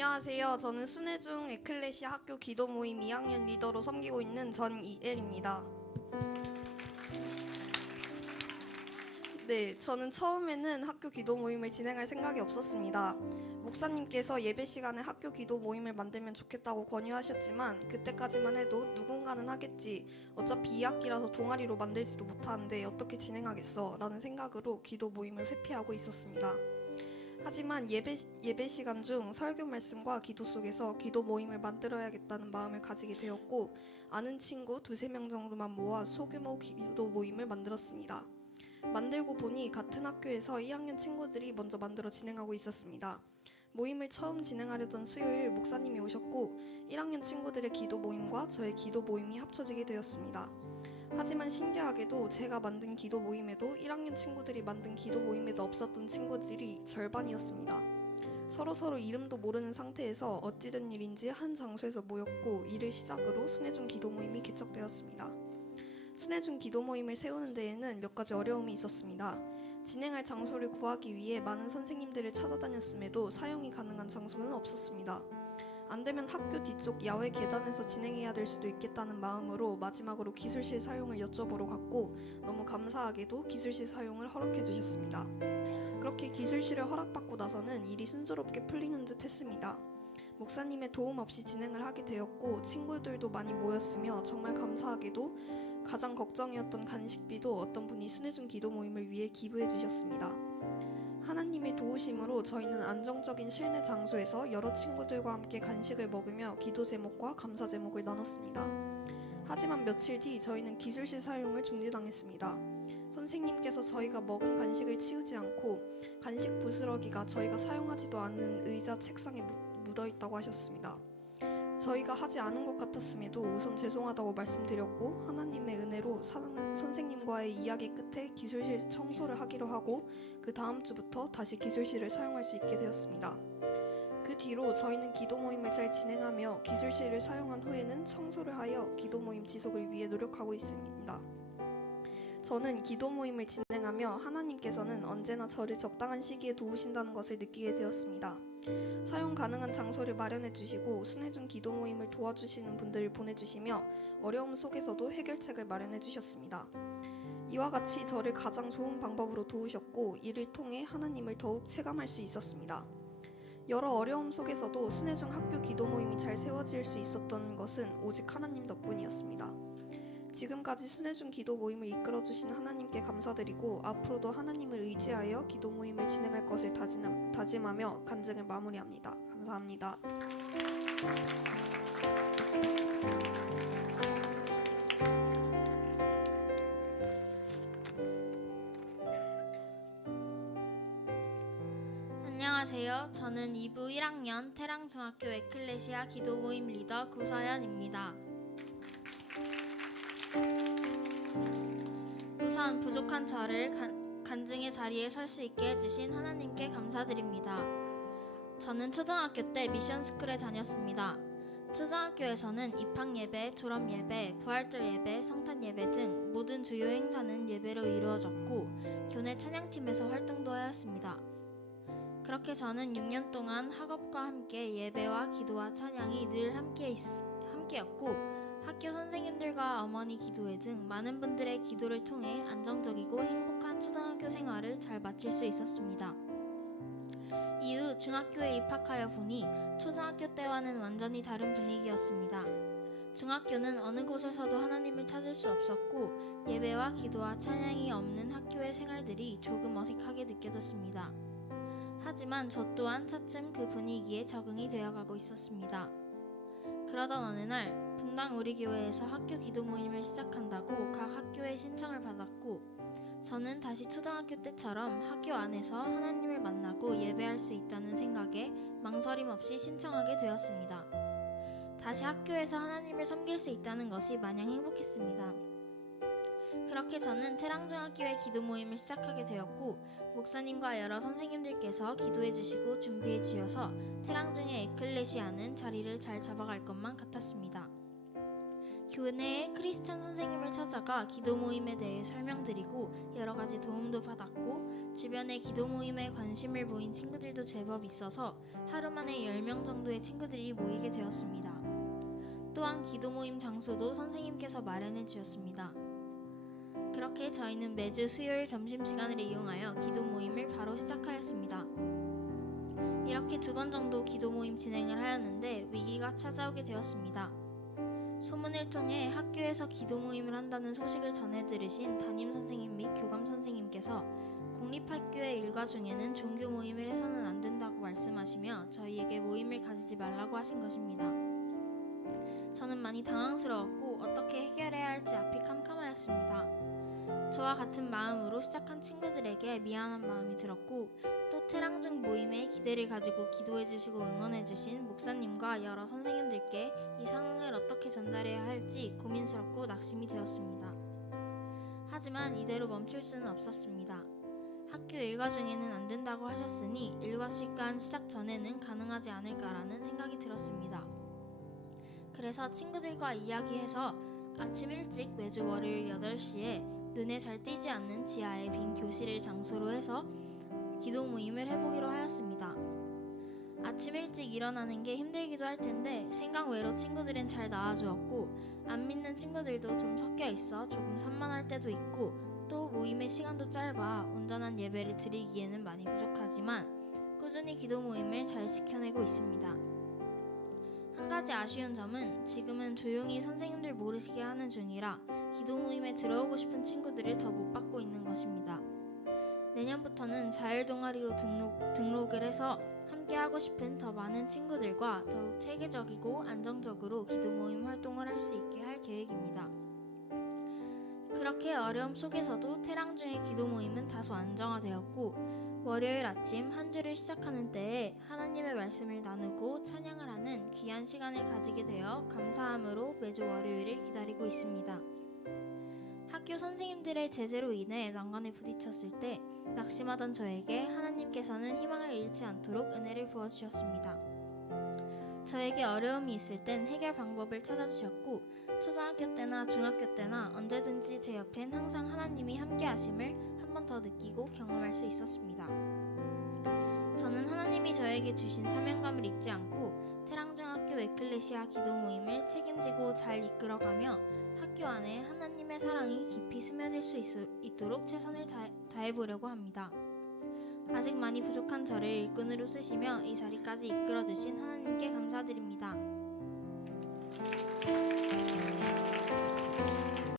안녕하세요. 저는 순회중 에클레시아 학교 기도 모임 2학년 리더로 섬기고 있는 전이엘입니다. 네, 저는 처음에는 학교 기도 모임을 진행할 생각이 없었습니다. 목사님께서 예배 시간에 학교 기도 모임을 만들면 좋겠다고 권유하셨지만 그때까지만 해도 누군가는 하겠지. 어차피 2학기라서 동아리로 만들지도 못하는데 어떻게 진행하겠어? 라는 생각으로 기도 모임을 회피하고 있었습니다. 하지만 예배 시간 중 설교 말씀과 기도 속에서 기도 모임을 만들어야겠다는 마음을 가지게 되었고, 아는 친구 2~3명 정도만 모아 소규모 기도 모임을 만들었습니다. 만들고 보니 같은 학교에서 1학년 친구들이 먼저 만들어 진행하고 있었습니다. 모임을 처음 진행하려던 수요일 목사님이 오셨고 1학년 친구들의 기도 모임과 저의 기도 모임이 합쳐지게 되었습니다. 하지만 신기하게도 제가 만든 기도 모임에도 1학년 친구들이 만든 기도 모임에도 없었던 친구들이 절반이었습니다. 서로 이름도 모르는 상태에서 어찌된 일인지 한 장소에서 모였고, 이를 시작으로 순회중 기도 모임이 개척되었습니다. 순회중 기도 모임을 세우는 데에는 몇 가지 어려움이 있었습니다. 진행할 장소를 구하기 위해 많은 선생님들을 찾아다녔음에도 사용이 가능한 장소는 없었습니다. 안되면 학교 뒤쪽 야외 계단에서 진행해야 될 수도 있겠다는 마음으로 마지막으로 기술실 사용을 여쭤보러 갔고, 너무 감사하게도 기술실 사용을 허락해 주셨습니다. 그렇게 기술실을 허락받고 나서는 일이 순조롭게 풀리는 듯 했습니다. 목사님의 도움 없이 진행을 하게 되었고, 친구들도 많이 모였으며 정말 감사하게도 가장 걱정이었던 간식비도 어떤 분이 순회중 기도 모임을 위해 기부해 주셨습니다. 하나님의 도우심으로 저희는 안정적인 실내 장소에서 여러 친구들과 함께 간식을 먹으며 기도 제목과 감사 제목을 나눴습니다. 하지만 며칠 뒤 저희는 기술실 사용을 중지당했습니다. 선생님께서 저희가 먹은 간식을 치우지 않고 간식 부스러기가 저희가 사용하지도 않는 의자 책상에 묻어있다고 하셨습니다. 저희가 하지 않은 것 같았음에도 우선 죄송하다고 말씀드렸고, 하나님의 은혜로 선생님과의 이야기 끝에 기술실 청소를 하기로 하고 그 다음 주부터 다시 기술실을 사용할 수 있게 되었습니다. 그 뒤로 저희는 기도 모임을 잘 진행하며 기술실을 사용한 후에는 청소를 하여 기도 모임 지속을 위해 노력하고 있습니다. 저는 기도 모임을 진행하며 하나님께서는 언제나 저를 적당한 시기에 도우신다는 것을 느끼게 되었습니다. 사용 가능한 장소를 마련해 주시고 순회중 기도 모임을 도와주시는 분들을 보내주시며 어려움 속에서도 해결책을 마련해 주셨습니다. 이와 같이 저를 가장 좋은 방법으로 도우셨고, 이를 통해 하나님을 더욱 체감할 수 있었습니다. 여러 어려움 속에서도 순회중 학교 기도 모임이 잘 세워질 수 있었던 것은 오직 하나님 덕분이었습니다. 지금까지 순회중 기도 모임을 이끌어주신 하나님께 감사드리고, 앞으로도 하나님을 의지하여 기도 모임을 진행할 것을 다짐하며 간증을 마무리합니다. 감사합니다. 안녕하세요. 저는 2부 1학년 태랑중학교 에클레시아 기도 모임 리더 구서연입니다. 우선 부족한 저를 간증의 자리에 설 수 있게 해주신 하나님께 감사드립니다. 저는 초등학교 때 미션스쿨에 다녔습니다. 초등학교에서는 입학예배, 졸업예배, 부활절 예배, 성탄예배 등 모든 주요 행사는 예배로 이루어졌고, 교내 찬양팀에서 활동도 하였습니다. 그렇게 저는 6년 동안 학업과 함께 예배와 기도와 찬양이 늘 함께였고, 학교 선생님들과 어머니 기도회 등 많은 분들의 기도를 통해 안정적이고 행복한 초등학교 생활을 잘 마칠 수 있었습니다. 이후 중학교에 입학하여 보니 초등학교 때와는 완전히 다른 분위기였습니다. 중학교는 어느 곳에서도 하나님을 찾을 수 없었고, 예배와 기도와 찬양이 없는 학교의 생활들이 조금 어색하게 느껴졌습니다. 하지만 저 또한 차츰 그 분위기에 적응이 되어가고 있었습니다. 그러던 어느 날 분당 우리 교회에서 학교 기도 모임을 시작한다고 각 학교에 신청을 받았고, 저는 다시 초등학교 때처럼 학교 안에서 하나님을 만나고 예배할 수 있다는 생각에 망설임 없이 신청하게 되었습니다. 다시 학교에서 하나님을 섬길 수 있다는 것이 마냥 행복했습니다. 그렇게 저는 태랑중학교의 기도 모임을 시작하게 되었고, 목사님과 여러 선생님들께서 기도해 주시고 준비해 주셔서 태랑중의 에클레시아는 자리를 잘 잡아갈 것만 같았습니다. 교내에 크리스찬 선생님을 찾아가 기도 모임에 대해 설명드리고 여러 가지 도움도 받았고 주변에 기도 모임에 관심을 보인 친구들도 제법 있어서 하루 만에 10명 정도의 친구들이 모이게 되었습니다. 또한 기도 모임 장소도 선생님께서 마련해 주셨습니다. 그렇게 저희는 매주 수요일 점심시간을 이용하여 기도 모임을 바로 시작하였습니다. 이렇게 2번 정도 기도 모임 진행을 하였는데 위기가 찾아오게 되었습니다. 소문을 통해 학교에서 기도 모임을 한다는 소식을 전해 들으신 담임 선생님 및 교감 선생님께서 공립학교의 일과 중에는 종교 모임을 해서는 안 된다고 말씀하시며 저희에게 모임을 가지지 말라고 하신 것입니다. 저는 많이 당황스러웠고 어떻게 해결해야 할지 앞이 캄캄하였습니다. 저와 같은 마음으로 시작한 친구들에게 미안한 마음이 들었고 또 태랑중 모임에 기대를 가지고 기도해주시고 응원해주신 목사님과 여러 선생님들께 이 상황을 어떻게 전달해야 할지 고민스럽고 낙심이 되었습니다. 하지만 이대로 멈출 수는 없었습니다. 학교 일과 중에는 안 된다고 하셨으니 일과 시간 시작 전에는 가능하지 않을까라는 생각이 들었습니다. 그래서 친구들과 이야기해서 아침 일찍 매주 월요일 8시에 눈에 잘 띄지 않는 지하의 빈 교실을 장소로 해서 기도 모임을 해보기로 하였습니다. 아침 일찍 일어나는 게 힘들기도 할 텐데 생각 외로 친구들은 잘 나와주었고 안 믿는 친구들도 좀 섞여 있어 조금 산만할 때도 있고 또 모임의 시간도 짧아 온전한 예배를 드리기에는 많이 부족하지만 꾸준히 기도 모임을 잘 지켜내고 있습니다. 한 가지 아쉬운 점은 지금은 조용히 선생님들 모르시게 하는 중이라 기도 모임에 들어오고 싶은 친구들을 더 못 받고 있는 것입니다. 내년부터는 자율 동아리로 등록을 해서 함께 하고 싶은 더 많은 친구들과 더욱 체계적이고 안정적으로 기도 모임 활동을 할 수 있게 할 계획입니다. 그렇게 어려움 속에서도 태랑중의 기도 모임은 다소 안정화되었고 월요일 아침 한 주를 시작하는 때에 하나님의 말씀을 나누고 찬양을 하는 귀한 시간을 가지게 되어 감사함으로 매주 월요일을 기다리고 있습니다. 학교 선생님들의 제재로 인해 난관에 부딪혔을 때 낙심하던 저에게 하나님께서는 희망을 잃지 않도록 은혜를 부어주셨습니다. 저에게 어려움이 있을 땐 해결 방법을 찾아주셨고 초등학교 때나 중학교 때나 언제든지 제 옆엔 항상 하나님이 함께 하심을 한 번 더 느끼고 경험할 수 있었습니다. 저는 하나님이 저에게 주신 사명감을 잊지 않고 태랑중학교 에클레시아 기도 모임을 책임지고 잘 이끌어가며 학교 안에 하나님의 사랑이 깊이 스며들 수 있도록 최선을 다해보려고 합니다. 아직 많이 부족한 저를 일꾼으로 쓰시며 이 자리까지 이끌어주신 하나님께 감사드립니다.